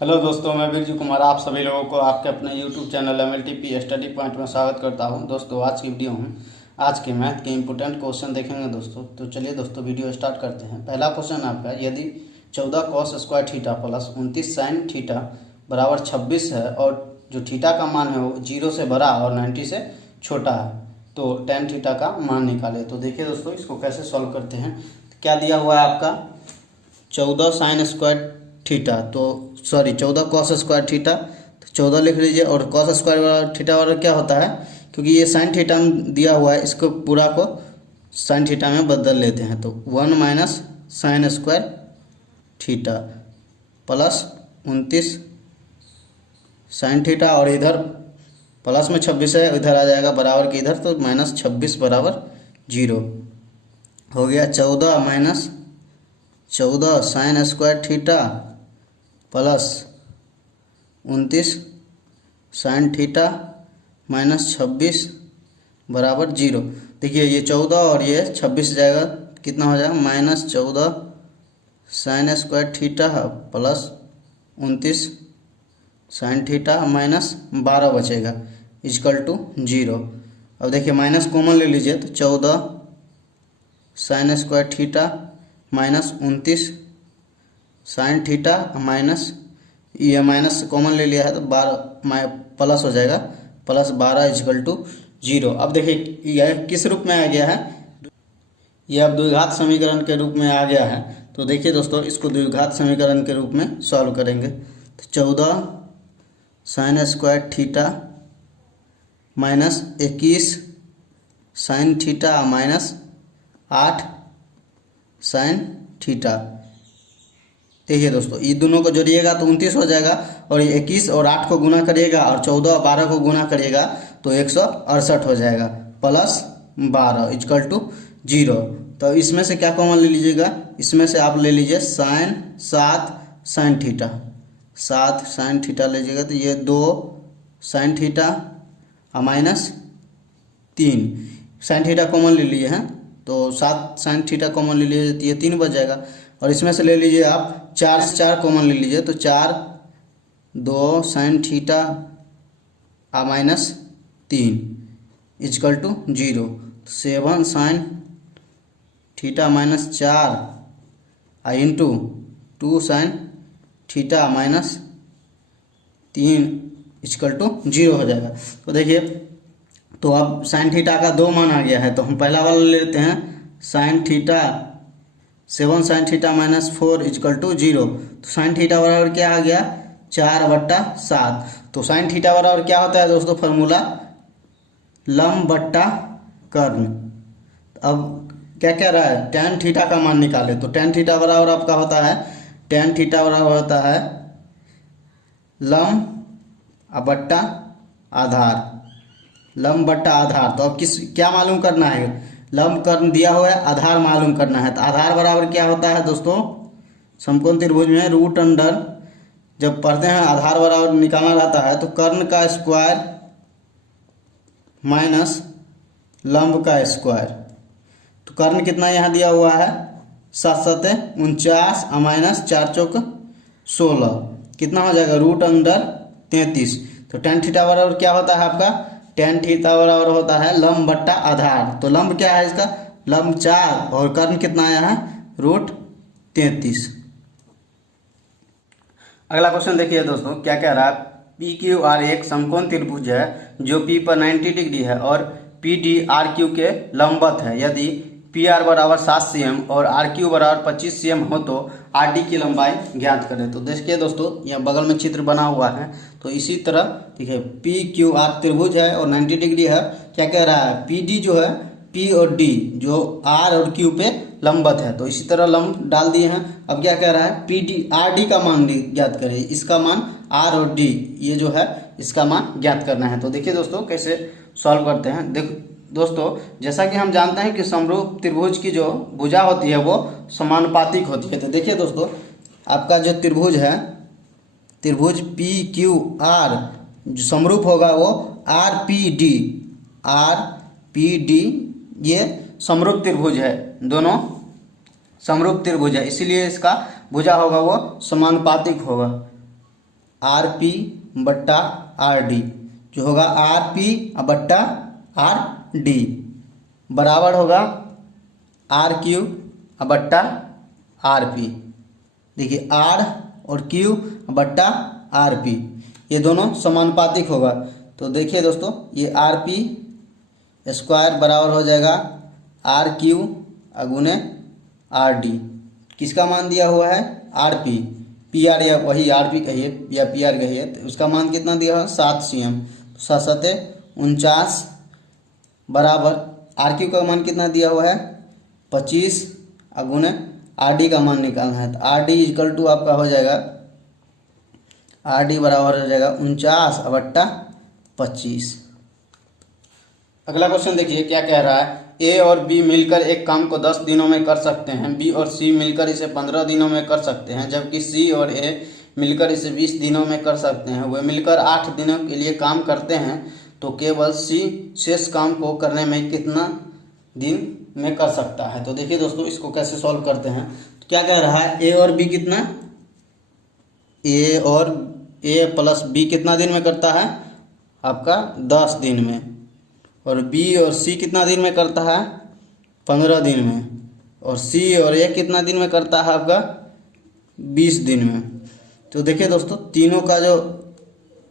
Hello दोस्तों, मैं बिरजू कुमार आप सभी लोगों को आपके अपने YouTube channel MLTP study point में स्वागत करता हूं। दोस्तों आज की वीडियो में आज के मैथ के इंपॉर्टेंट क्वेश्चन देखेंगे दोस्तों। तो चलिए दोस्तों वीडियो स्टार्ट करते हैं। पहला क्वेश्चन आपका, यदि 14 cos square theta plus 29 sine theta बराबर 26 है और जो थीटा का मान है वो 0 से बड़ा और 90 से छोटा है तो tan थीटा का मान निकाले। तो देखिए दोस्तों इसको कैसे सॉल्व करते हैं। क्या दिया हुआ है आपका 14 साइन स्क्वायर थीटा, तो सॉरी 14 कॉस स्क्वायर थीटा, तो 14 लिख लीजिए। और कॉस स्क्वायर थीटा वाला क्या होता है, क्योंकि ये साइन थीटा में दिया हुआ है, इसको पूरा को साइन थीटा में बदल लेते हैं। तो 1 minus sine square theta plus 29 sine theta, और इधर प्लस में 26 है, इधर आ जाएगा बराबर के इधर, तो माइनस 26 बराबर 0 हो गया। 14 minus 14 sine square theta plus 29 sign theta minus 26 बराबर 0। देखिए ये 14 और ये 26 जाएगा, कितना हो जाएगा minus 14 sine square theta plus 29 sign theta minus 12 बचेगा इक्वल टू 0। अब देखिए माइनस कॉमन ले लीजिए, तो 14 sine square theta minus 29 sign theta minus, ये माइनस कॉमन ले लिया है तो 12 प्लस हो जाएगा, प्लस 12 इक्वल टू 0। अब देखिए यह किस रूप में आ गया है, यह अब द्विघात समीकरण के रूप में आ गया है। तो देखिए दोस्तों इसको द्विघात समीकरण के रूप में सॉल्व करेंगे। तो 14 sine square theta minus 21 sign theta minus 8 sine theta. देखिए दोस्तों ये दोनों को जोड़िएगा तो 29 हो जाएगा, और ये 21 और 8 को गुना करिएगा और 14 और 12 को गुना करिएगा तो 168 हो जाएगा, प्लस 12 इक्वल टू 0। तो इसमें से क्या कॉमन ले लीजिएगा, इसमें से आप ले लीजिए sine 7 sine theta, 7 sine theta लीजिएगा तो ये 2 sine theta minus 3 sine theta common ले लिए हैं, तो 7 साइन थीटा कॉमन ले लीजिए तो ये 3 बच जाएगा। और इसमें से ले लीजिए आप 4 से 4 कॉमन ले लीजिए, तो 4 2 sine theta minus 3 equal to 0। 7 sine theta minus 4 into 2 sine theta minus 3 equal to 0 हो जाएगा। तो देखिए तो अब साइन थीटा का 2 मान आ गया है, तो हम पहला वाला ले लेते हैं sine theta 7 sine theta minus 4 equal to 0। तो साइन थीटा बराबर क्या आ गया 4/7। तो साइन थीटा बराबर क्या होता है दोस्तों, फार्मूला लंब बट्टा कर्ण। अब क्या कह रहा है, tan थीटा का मान निकाले। तो tan थीटा बराबर आपका होता है, tan थीटा बराबर होता है लंब बट्टा आधार, लंब बट्टा आधार। तो अब क्या मालूम करना है, लंब कर्ण दिया हुआ है, आधार मालूम करना है। तो आधार बराबर क्या होता है दोस्तों, समकोण त्रिभुज में रूट अंडर जब पढ़ते हैं आधार बराबर निकालना रहता है तो कर्ण का स्क्वायर माइनस लंब का स्क्वायर। तो कर्ण कितना यहाँ दिया हुआ है 7 7 49 माइनस 4 चौक 16, कितना हो जाएगा रूट अंडर 33। तो tan थीटा बराबर क्या होता है आपका, tan थीटा बराबर होता है लंब बट्टा आधार। तो लंब क्या है इसका, लंब 4 और कर्ण कितना आया है रूट 33। अगला क्वेश्चन देखिए दोस्तों क्या कह रहा है, PQR एक समकोण त्रिभुज है जो P पर 90 डिग्री है और PD RQ के लंबवत है। यदि PR बराबर 7 cm और RQ बराबर 25 cm हो तो RD की लंबाई ज्ञात करें। तो देखिए दोस्तों यहाँ बगल में चित्र बना हुआ है, तो इसी तरह देखिए PQR त्रिभुज है और 90 डिग्री है। क्या कह रहा है, PD जो है P और D जो R और Q पे लंबवत है, तो इसी तरह लंब डाल दिए हैं। अब क्या कह रहा है PD RD का मान ज्ञात करें, इसका मान R और D ये जो है इसका मान ज्ञात करना है। तो देखिए दोस्तों कैसे सॉल्व करते हैं। देखो दोस्तों जैसा कि हम जानते हैं कि समरूप त्रिभुज की जो भुजा होती है वो समानुपातिक होती है। तो देखिए दोस्तों आपका जो त्रिभुज है, त्रिभुज PQR जो समरूप होगा वो RPD ये समरूप त्रिभुज है, दोनों समरूप त्रिभुज है, इसीलिए इसका भुजा होगा वो समानुपातिक होगा। आर पी बट्टा आर डी, जो होगा आर पी बट्टा आर डी बराबर होगा आर क्यू बट्टा आर पी। देखिए आर और क्यू बट्टा आर पी ये दोनों समानुपातिक होगा। तो देखिए दोस्तों ये आर पी स्क्वायर बराबर हो जाएगा आर क्यू गुने आर डी। किसका मान दिया हुआ है? आर पी, पी आर या वही आर पी कहिए या पी आर कहिए, तो उसका मान कितना दिया हुआ? 7 CM। 7×7 = 49 बराबर आर क्यू का मान कितना दिया हुआ है? 25 गुने आर डी का मान निकालना है। तो आर डी इक्वल टू आपका हो जाएगा, आर डी बराबर हो जाएगा 49/25। अगला क्वेश्चन देखिए क्या कह रहा है। ए और बी मिलकर एक काम को 10 दिनों में कर सकते हैं, बी और सी मिलकर इसे 15 दिनों में कर सकते हैं, जबकि सी और ए मिलकर इसे 20 दिनों में कर सकते हैं। वे मिलकर 8 दिनों के लिए काम करते हैं, तो केवल सी शेष काम को करने में कितना दिन में कर सकता है। तो देखिए दोस्तों इसको कैसे सॉल्व करते हैं। तो क्या कह रहा है, ए और बी कितना, ए और ए प्लस बी कितना दिन में करता है? आपका 10 दिन में। और बी और सी कितना दिन में करता है? 15 दिन में। और सी और ए कितना दिन में करता है? आपका 20 दिन में। तो देखिए दोस्तों तीनों का जो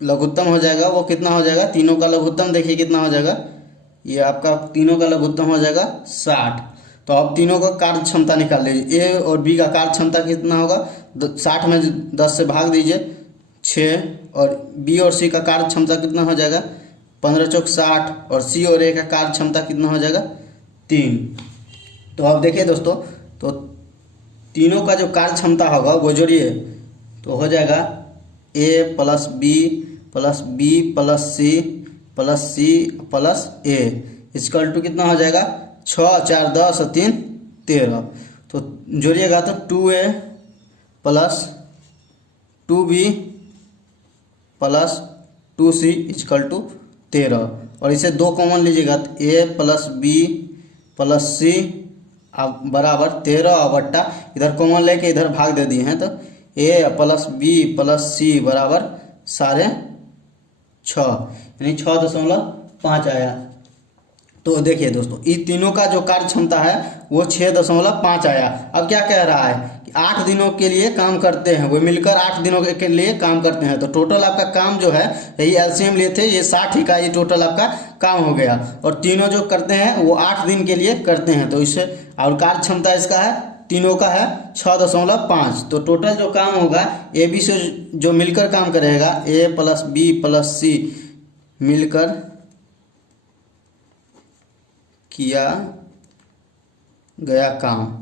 लघुत्तम हो जाएगा वो कितना हो जाएगा? तीनों का लघुत्तम देखिए कितना हो जाएगा, ये आपका तीनों का लघुत्तम हो जाएगा 60। तो अब तीनों का कार्य क्षमता निकाल लीजिए। ए और बी का कार्य क्षमता कितना होगा? 60 में 10 से भाग दीजिए 6। और बी और सी का कार्य क्षमता कितना हो जाएगा? 15×4 = 60। और सी और ए का कार्य क्षमता कितना हो जाएगा? 3। तो अब देखिए दोस्तों तो तीनों का जो कार्य क्षमता होगा वो जोड़िए तो हो जाएगा A plus B plus B plus C plus C plus A equal to कितना हो जाएगा? 6 4 10 और 3 13। तो जोड़िएगा तो 2A plus 2B plus 2C equal to 13। और इसे 2 कॉमन लीजिएगा तो A प्लस बी प्लस सी अब बराबर 13 बट्टा इधर कॉमन लेके इधर भाग दे दिए हैं, तो A प्लस बी प्लस सी बराबर 6.5 यानी 6.5 आया। तो देखिए दोस्तों इन तीनों का जो कार्य क्षमता है वो 6.5 आया। अब क्या कह रहा है कि 8 दिनों के लिए काम करते हैं, वो मिलकर 8 दिनों के लिए काम करते हैं। तो टोटल आपका काम जो है, यही एलसीएम लिए थे, ये 60 इकाई टोटल आपका काम हो गया। और तीनों जो करते हैं वो 8 दिन के लिए करते हैं। तो इससे और कार्य क्षमता इसका है तीनों का है 6.5। तो टोटल जो काम होगा ए बी से जो मिलकर काम करेगा, ए प्लस बी प्लस सी मिलकर किया गया काम,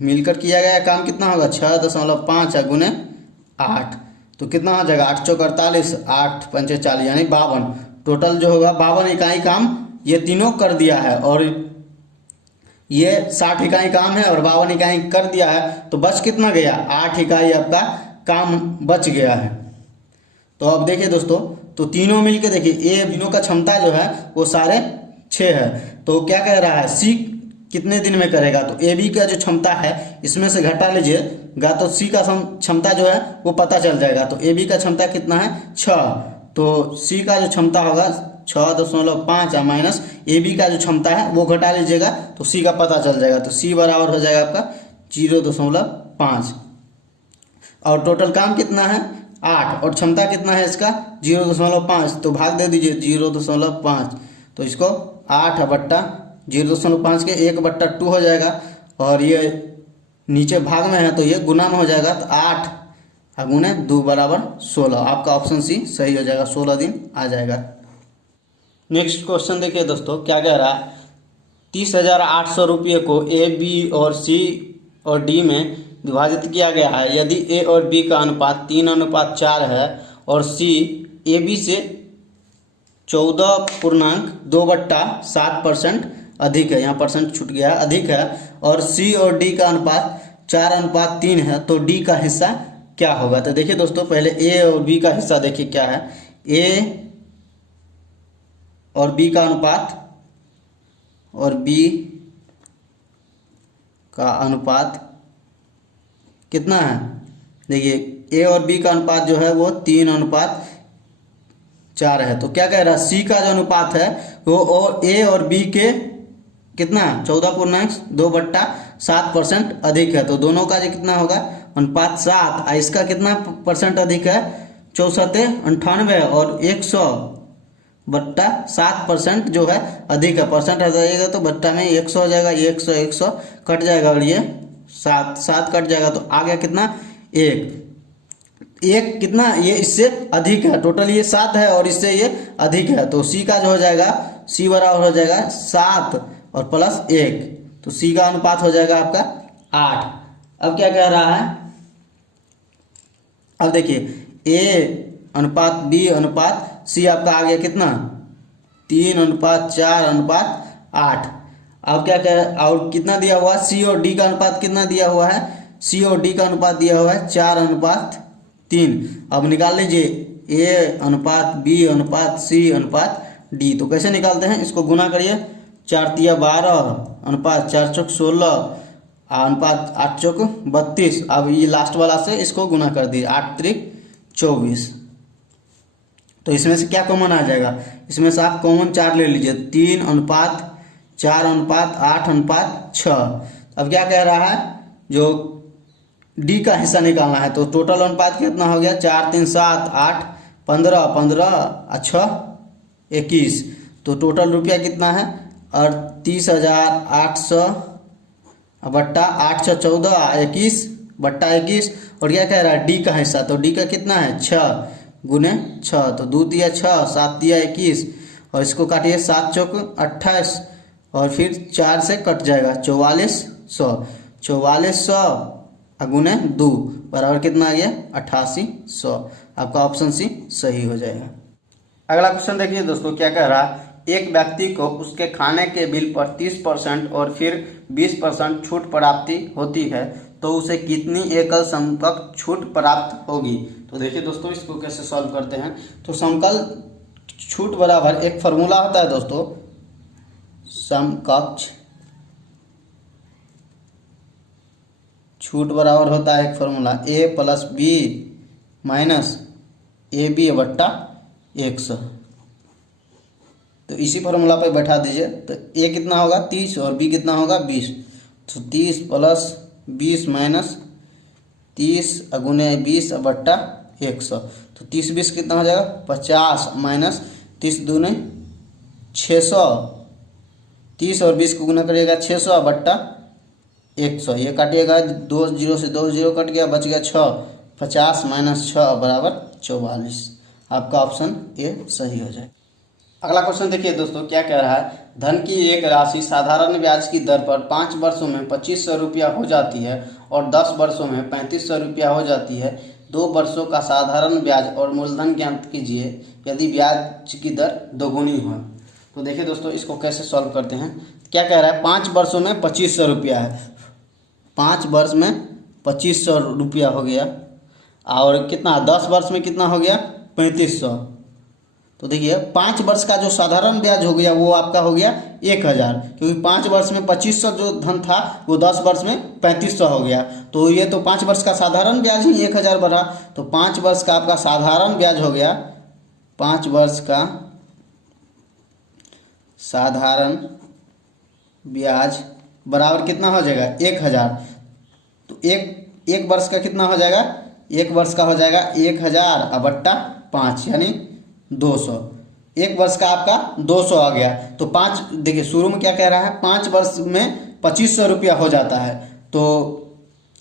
मिलकर किया गया काम कितना होगा? 6.5 गुने 8। तो कितना हो जाएगा? 8 × 4 = 48, 8 × 5 = 40 यानी 52। टोटल जो होगा 52 इकाई काम ये तीनों कर दिया है। और ये 60 इकाई काम है और 52 इकाई कर दिया है। तो बच कितना गया? 8 इकाई आपका काम बच गया है। तो अब देखिए दोस्तों तो तीनों मिलके देखिए ए तीनों का क्षमता जो है वो 6.5 है। तो क्या कह रहा है? सी कितने दिन में करेगा? तो ए बी का जो क्षमता है इसमें से घटा लीजिएगा तो सी का क्षमता जो है वो पता चल जाएगा। तो ए बी का क्षमता कितना है? 6। तो सी का जो क्षमता होगा 6.5 माइनस ए बी का जो क्षमता है वो घटा लीजिएगा तो सी का पता चल जाएगा। तो सी बराबर हो जाएगा आपका 0.5। और टोटल काम कितना है? 8। और क्षमता कितना है इसका? 0.5। तो भाग दे दीजिए 0.5। तो इसको 8 बट्टा 0.5 के 1/2 हो जाएगा। और ये नीचे भाग में है तो ये गुना में हो जाएगा। तो 8 गुने 2 बराबर 16। आपका ऑप्शन सी सही हो जाएगा, 16 दिन आ जाएगा। नेक्स्ट क्वेश्चन देखिए दोस्तों क्या कह रहा है। 30,800 रुपये को ए बी और सी और डी में विभाजित किया गया है। यदि ए और बी का अनुपात 3:4 है और सी ए बी से 14.2/7% अधिक है, यहाँ परसेंट छूट गया है, अधिक है, और सी और डी का अनुपात 4:3 है, तो डी का हिस्सा क्या होगा? तो देखिए दोस्तों पहले ए और बी का हिस्सा देखिए क्या है। ए और बी का अनुपात और बी का अनुपात कितना है? देखिए ए और बी का अनुपात जो है वो 3:4 है। तो क्या कह रहा है, सी का जो अनुपात है वो और ए और बी के कितना 14.2/7% अधिक है। तो दोनों का जो कितना होगा अनुपात 7, इसका कितना परसेंट अधिक है 64.98 और 100/7% जो है अधिक है। परसेंट आ जाएगा तो बट्टा में 100 हो जाएगा, 100 कट जाएगा और ये 7 कट जाएगा। तो आ गया कितना 1 कितना, ये इससे अधिक है। टोटल ये 7 है और इससे ये अधिक है। तो सी का जो हो जाएगा, सी बराबर हो जाएगा 7 और प्लस 1। तो सी का अनुपात हो जाएगा आपका 8। अब क्या कह रहा है, अब देखिए ए अनुपात बी अनुपात सी आपका आ गया कितना 3:4:8। अब क्या कह, और कितना दिया हुआ है, सी और डी का अनुपात कितना दिया हुआ है, सी और डी का अनुपात दिया हुआ है 4:3। अब निकाल लीजिए ए अनुपात बी अनुपात सी अनुपात डी। तो कैसे निकालते हैं, इसको गुना करिए, 4 तिया 12 अनुपात 4 चौक 16 अनुपात 8 चौक 32। अब ये लास्ट वाला से इसको गुना कर दिए, 8 त्रिक 24। तो इसमें से क्या कॉमन आ जाएगा, इसमें से आप कॉमन 4 ले लीजिए, 3:4:8:6। अब क्या कह रहा है, जो डी का हिस्सा निकालना है। तो टोटल अनुपात कितना हो गया 4 3 7 8 15 15 6 21। तो टोटल रुपया कितना है 38,800 बट्टा 8 6 14 21 बट्टा 21। और क्या कह रहा है डी का हिस्सा, तो डी का कितना है 6 गुने 6। तो 2 तिया 6 7 तिया 21 और इसको काटिए 7 चौक 28 और फिर 4 से कट जाएगा 4400। 4400 गुने 2 बराबर कितना आ गया 8800। आपका ऑप्शन सी सही हो जाएगा। अगला क्वेश्चन देखिए दोस्तों, क्या कह रहा है, एक व्यक्ति को उसके खाने के बिल पर 30% और फिर 20% छूट प्राप्ति होती है, तो उसे कितनी एकल समकक्ष छूट प्राप्त होगी। तो देखिए दोस्तों, इसको कैसे सॉल्व करते हैं। तो समकल छूट बराबर एक फॉर्मूला होता है दोस्तों, समकक्ष छूट बराबर होता है एक formula A plus B minus A B बट्टा 100। तो इसी फॉर्मूला पे बैठा दीजिए। तो ए कितना होगा 30 और बी कितना होगा 20। तो 30 प्लस 20 माइनस 30 गुने 20 बट्टा 100। तो 30 20 कितना हो जाएगा 50 माइनस 30 दूने 600। 30 और 20 को गुना करिएगा 600 बट्टा 100। ये काटिएगा 2 0 से 2 0 कट गया, बच गया 6। 50 माइनस 6 बराबर 44। आपका ऑप्शन ए सही हो जाए। अगला क्वेश्चन देखिए दोस्तों, क्या कह रहा है, धन की एक राशि साधारण ब्याज की दर पर 5 वर्षों में 2500 रुपया हो जाती है और 10 वर्षों में 3500 रुपया हो जाती है। 2 वर्षों का साधारण ब्याज और मूलधन ज्ञात कीजिए यदि ब्याज की दर दोगुनी हो। तो देखिए दोस्तों, इसको कैसे सॉल्व करते हैं। क्या कह रहा है, 5 वर्षों में 2500 रुपया है, 5 वर्ष में 2500 रुपया हो गया और कितना 10 वर्ष में कितना हो गया 3500। तो देखिए 5 वर्ष का जो साधारण ब्याज हो गया वो आपका हो गया 1000, क्योंकि 5 वर्ष में 2500 जो धन था वो 10 वर्ष में 3500 हो गया। तो ये तो 5 वर्ष का साधारण ब्याज ही 1000 बढ़ा। तो 5 वर्ष का आपका साधारण ब्याज हो गया, 5 वर्ष का साधारण ब्याज बराबर कितना हो जाएगा 1000। तो एक वर्ष का कितना हो जाएगा, एक वर्ष का हो जाएगा 1000 बट्टा 5 यानी 200। एक वर्ष का आपका 200 आ गया। तो 5 देखिए शुरू में क्या कह रहा है, 5 वर्ष में 2500 रुपया हो जाता है। तो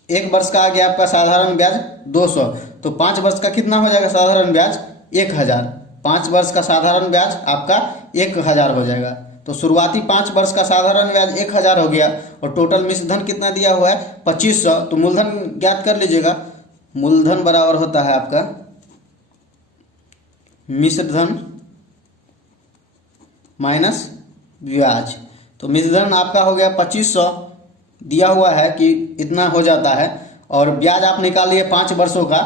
एक वर्ष का आ गया आपका साधारण ब्याज 200। तो 5 वर्ष का कितना हो जाएगा साधारण ब्याज 1000। 5 वर्ष का साधारण ब्याज आपका 1000 हो जाएगा। तो शुरुआती 5 वर्ष का साधारण ब्याज 1000 हो गया और टोटल मिश्र धन कितना दिया हुआ है 2500। तो मूलधन ज्ञात कर लीजिएगा। मूलधन बराबर होता है आपका मिश्र धन माइनस ब्याज। तो मिश्र धन आपका हो गया 2500, दिया हुआ है कि इतना हो जाता है और ब्याज आप निकाल लिए 5 वर्षों का।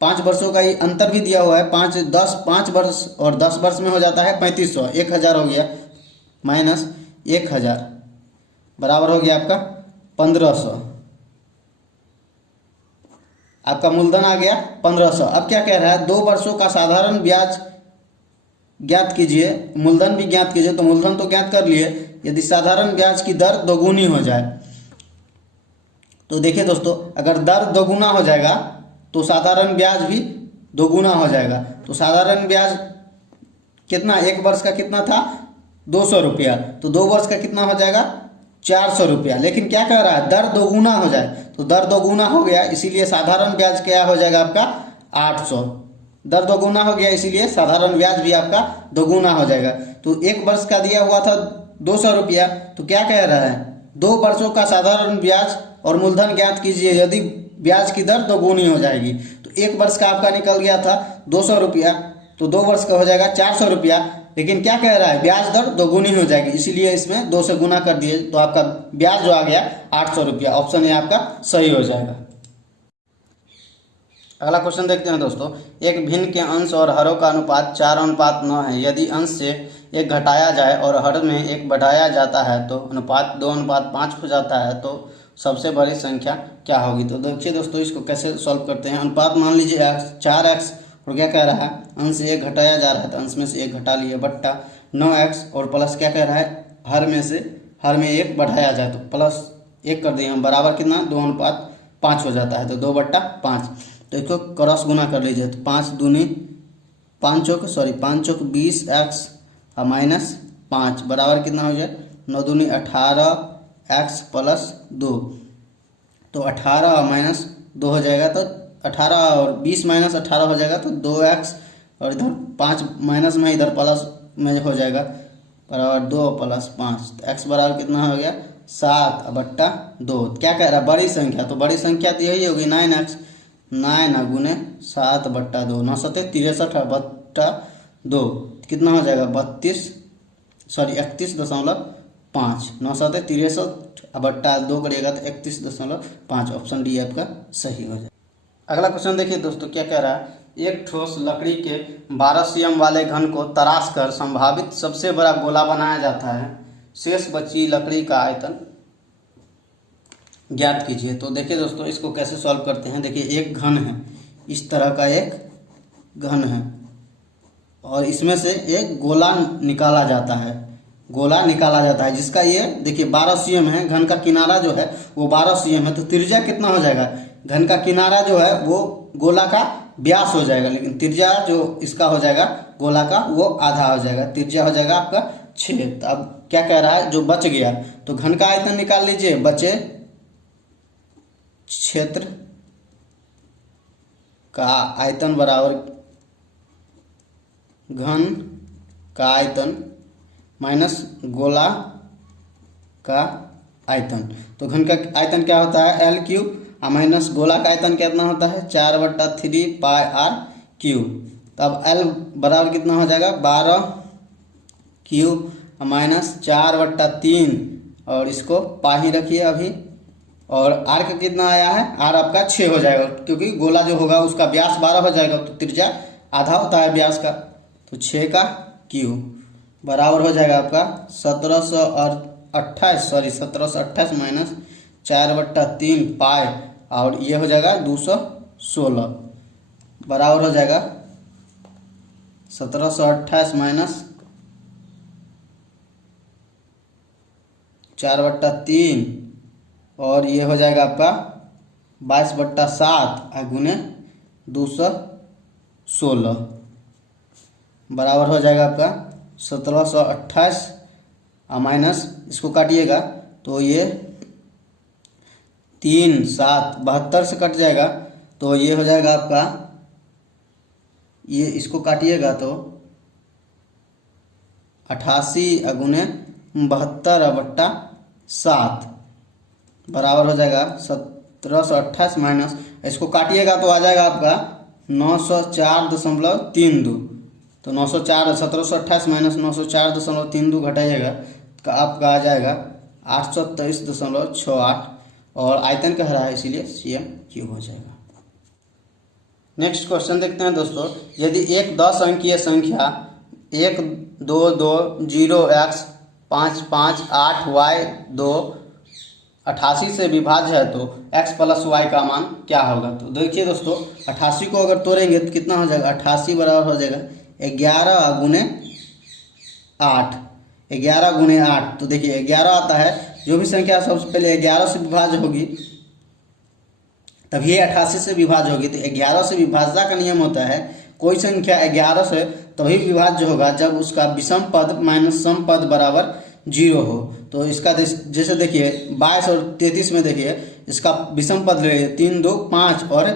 5 वर्षों का ये अंतर भी दिया हुआ है, 5 वर्ष और 10 वर्ष में हो जाता है 3500। 1000 हो गया माइनस 1000 बराबर हो गया आपका 1500। आपका मूलधन आ गया 1500। अब क्या कह रहा है, 2 वर्षों का साधारण ब्याज ज्ञात कीजिए, मूलधन भी ज्ञात कीजिए। तो मूलधन तो ज्ञात कर लिए, यदि साधारण ब्याज की दर दोगुनी हो जाए, तो देखिए दोस्तों, अगर दर दोगुना हो जाएगा तो साधारण ब्याज भी दोगुना हो जाएगा। तो साधारण ब्याज कितना, 1 वर्ष का कितना था 200 रुपया, तो 2 वर्ष का कितना हो जाएगा 400 रुपया। लेकिन क्या कह रहा है, दर दोगुना हो जाए, तो दर दोगुना हो गया, इसीलिए साधारण ब्याज क्या हो जाएगा आपका 800। दर दोगुना हो गया, इसीलिए साधारण ब्याज भी आपका दोगुना हो जाएगा। तो 1 वर्ष का दिया हुआ था 200 रुपया, तो क्या कह रहा है, 2 वर्षों का साधारण ब्याज और मूलधन ज्ञात कीजिए यदि ब्याज की दर दोगुनी हो जाएगी। तो 1 वर्ष का आपका निकल गया था 200 रुपया, तो 2 वर्ष का हो जाएगा 400 रुपया। लेकिन क्या कह रहा है, ब्याज दर दोगुनी हो जाएगी, इसीलिए इसमें 2 से गुना कर दिए, तो आपका ब्याज जो आ गया 800 रुपया। ऑप्शन ए आपका सही हो जाएगा। अगला क्वेश्चन देखते हैं दोस्तों, एक भिन्न के अंश और हरों का अनुपात 4:9 है। यदि अंश से 1 घटाया जाए और हर में 1 बढ़ाया जाता है तो अनुपात 2:5 हो जाता है, तो सबसे बड़ी संख्या क्या होगी। तो देखिए दोस्तों, इसको कैसे सॉल्व करते हैं। अनुपात मान लीजिए x, 4x, और क्या कह रहा है, अंश से 1 घटाया जा रहा है तो अंश में से 1 घटा लिए, बट्टा 9x, और प्लस क्या कह रहा है, हर में 1 बढ़ाया जाए तो प्लस 1 कर दिए हम, बराबर कितना 2:5 हो जाता है, तो 2/5। तो इसको क्रॉस गुना कर लीजिए, तो 5 दूनी 5 चौक 20x और माइनस 5 बराबर कितना हो जाए, 9 दूनी 18x प्लस 2, तो 18 और माइनस 2 हो जाएगा, तो 18 और 20 माइनस 18 हो जाएगा, तो 2x, और इधर 5 माइनस में इधर प्लस में हो जाएगा, बराबर 2 प्लस 5, तो x बराबर कितना हो गया 7/2। क्या कह रहा है, बड़ी संख्या, तो बड़ी संख्या तो यही होगी 9x, 9 गुने 7/2, 9 7 63/2, कितना हो जाएगा 31.5, 9 7 63/2 करिएगा तो 31.5। ऑप्शन डी आपका सही हो जाएगा। अगला क्वेश्चन देखिए दोस्तों, क्या कह रहा है, एक ठोस लकड़ी के 12 cm वाले घन को तराश कर संभावित सबसे बड़ा गोला बनाया जाता है, शेष बची लकड़ी का आयतन ज्ञात कीजिए। तो देखिए दोस्तों, इसको कैसे सॉल्व करते हैं। देखिए, एक घन है, इस तरह का एक घन है, और इसमें से एक गोला निकाला जाता है, जिसका ये देखिए 12 cm है। घन का किनारा जो है वो 12 cm है, तो त्रिज्या कितना हो जाएगा, घन का किनारा जो है वो गोला का व्यास हो जाएगा, लेकिन त्रिज्या जो इसका हो जाएगा गोला का वो आधा हो जाएगा, त्रिज्या हो जाएगा आपका 6। तो अब क्या कह रहा है, जो बच गया, तो घन का आयतन निकाल लीजिए, बचे क्षेत्र का आयतन बराबर घन का आयतन माइनस गोला का आयतन। तो घन का आयतन क्या होता है L³ और माइनस गोला का आयतन कितना होता है 4/3 पाई r³। तो अब L बराबर कितना हो जाएगा 12³ और माइनस 4/3, और इसको पाही रखिए अभी, और r का कितना आया है, r आपका 6 हो जाएगा, क्योंकि गोला जो होगा उसका व्यास 12 हो जाएगा, तो त्रिज्या आधा होता है व्यास का, तो 6 का क्यूब बराबर हो जाएगा आपका 1728 माइनस 4/3 पाई, और ये हो जाएगा 216, बराबर हो जाएगा 1728 माइनस 4/3, और ये हो जाएगा आपका 22/7 गुने 216, बराबर हो जाएगा आपका 1728 और माइनस इसको काटिएगा तो ये 3 7 72 से कट जाएगा, तो ये हो जाएगा आपका, ये इसको काटिएगा तो 88 गुने 72/7 बराबर हो जाएगा 1728 माइनस इसको काटिएगा तो आ जाएगा आपका 904.32, तो 904 1728 माइनस 904.32 घटाइएगा तो आपका आ जाएगा 823.68, और आयतन कह रहा है इसीलिए cm³ हो जाएगा। नेक्स्ट क्वेश्चन देखते हैं दोस्तों, यदि एक 10 अंकीय संख्या 1220x558y2 88 से विभाज्य है तो x प्लस वाई का मान क्या होगा। तो देखिए दोस्तों 88 को अगर तोड़ेंगे तो कितना हो जाएगा, 88 बराबर हो जाएगा 11 गुने 8, 11 गुने 8। तो देखिए 11 आता है, जो भी संख्या सबसे पहले 11 से विभाज्य होगी तभी 88 से विभाज्य होगी। तो 11 से विभाज्यता का नियम होता है कोई संख्या 11 से तभी विभाज्य होगा जब उसका विषम पद माइनस सम पद बराबर 0 हो। तो इसका जैसे देखिए 22 और 33 में देखिए इसका विषम पद ले 3 2 5 और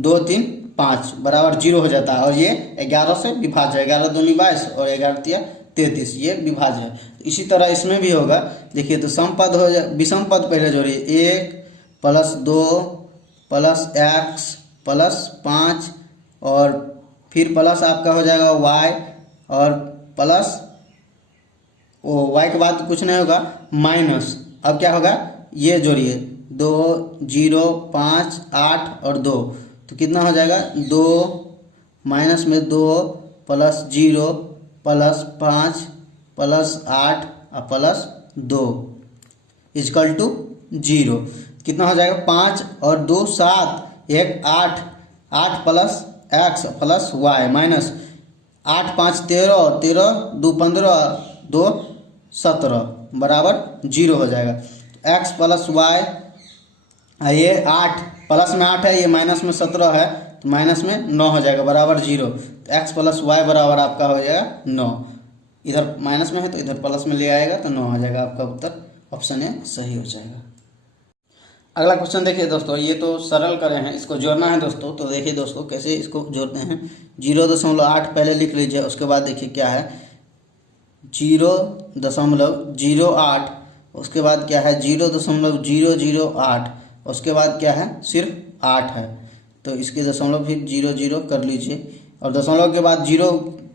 2 3 5 बराबर 0 हो जाता है और ये 11 से विभाज्य है। 11 दूनी 22 और 11 तिया 33, ये विभाज्य है। तो इसी तरह इसमें भी होगा। देखिए तो सम पद हो जाए, विषम पद पहले जोड़िए 1 प्लस 2 प्लस x प्लस 5 और फिर प्लस आपका हो जाएगा y और प्लस y के बाद कुछ नहीं होगा माइनस। अब क्या होगा, ये जोड़िए 2 0 5 8 और 2, तो कितना हो जाएगा 2 माइनस में 2 प्लस 0 प्लस 5 प्लस 8 और प्लस 2 इजकल टू 0। कितना हो जाएगा 5 और 2 7 1 8 8 plus x plus y minus 8 5 13 13 2 15 2 17 बराबर 0 हो जाएगा। x प्लस y, ये 8 प्लस में 8 है, ये माइनस में 17 है तो माइनस में 9 हो जाएगा बराबर 0। तो x प्लस वाई बराबर आपका हो जाएगा 9। इधर माइनस में है तो इधर प्लस में ले आएगा तो 9 हो जाएगा। आपका उत्तर ऑप्शन ए सही हो जाएगा। अगला क्वेश्चन देखिए दोस्तों, ये तो सरल करे हैं, इसको जोड़ना है दोस्तों। तो देखिए दोस्तों कैसे इसको जोड़ते हैं। 0.8 पहले लिख लीजिए, उसके बाद देखिए क्या है 0.08, उसके बाद क्या है 0.008, उसके बाद क्या है सिर्फ 8 है। तो इसके दशमलव फिर 0 कर लीजिए और दशमलव के बाद 0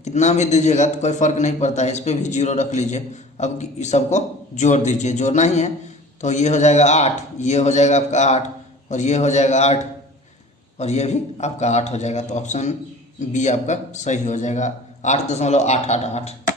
कितना भी दीजिएगा तो कोई फर्क नहीं पड़ता है, इस पर भी 0 रख लीजिए। अब इस सबको जोड़ दीजिए, जोड़ना ही है। तो ये हो जाएगा 8, ये हो जाएगा आपका 8 और ये हो जाएगा 8 और ये भी आपका 8 हो जाएगा। तो ऑप्शन बी आपका सही हो जाएगा 8.888।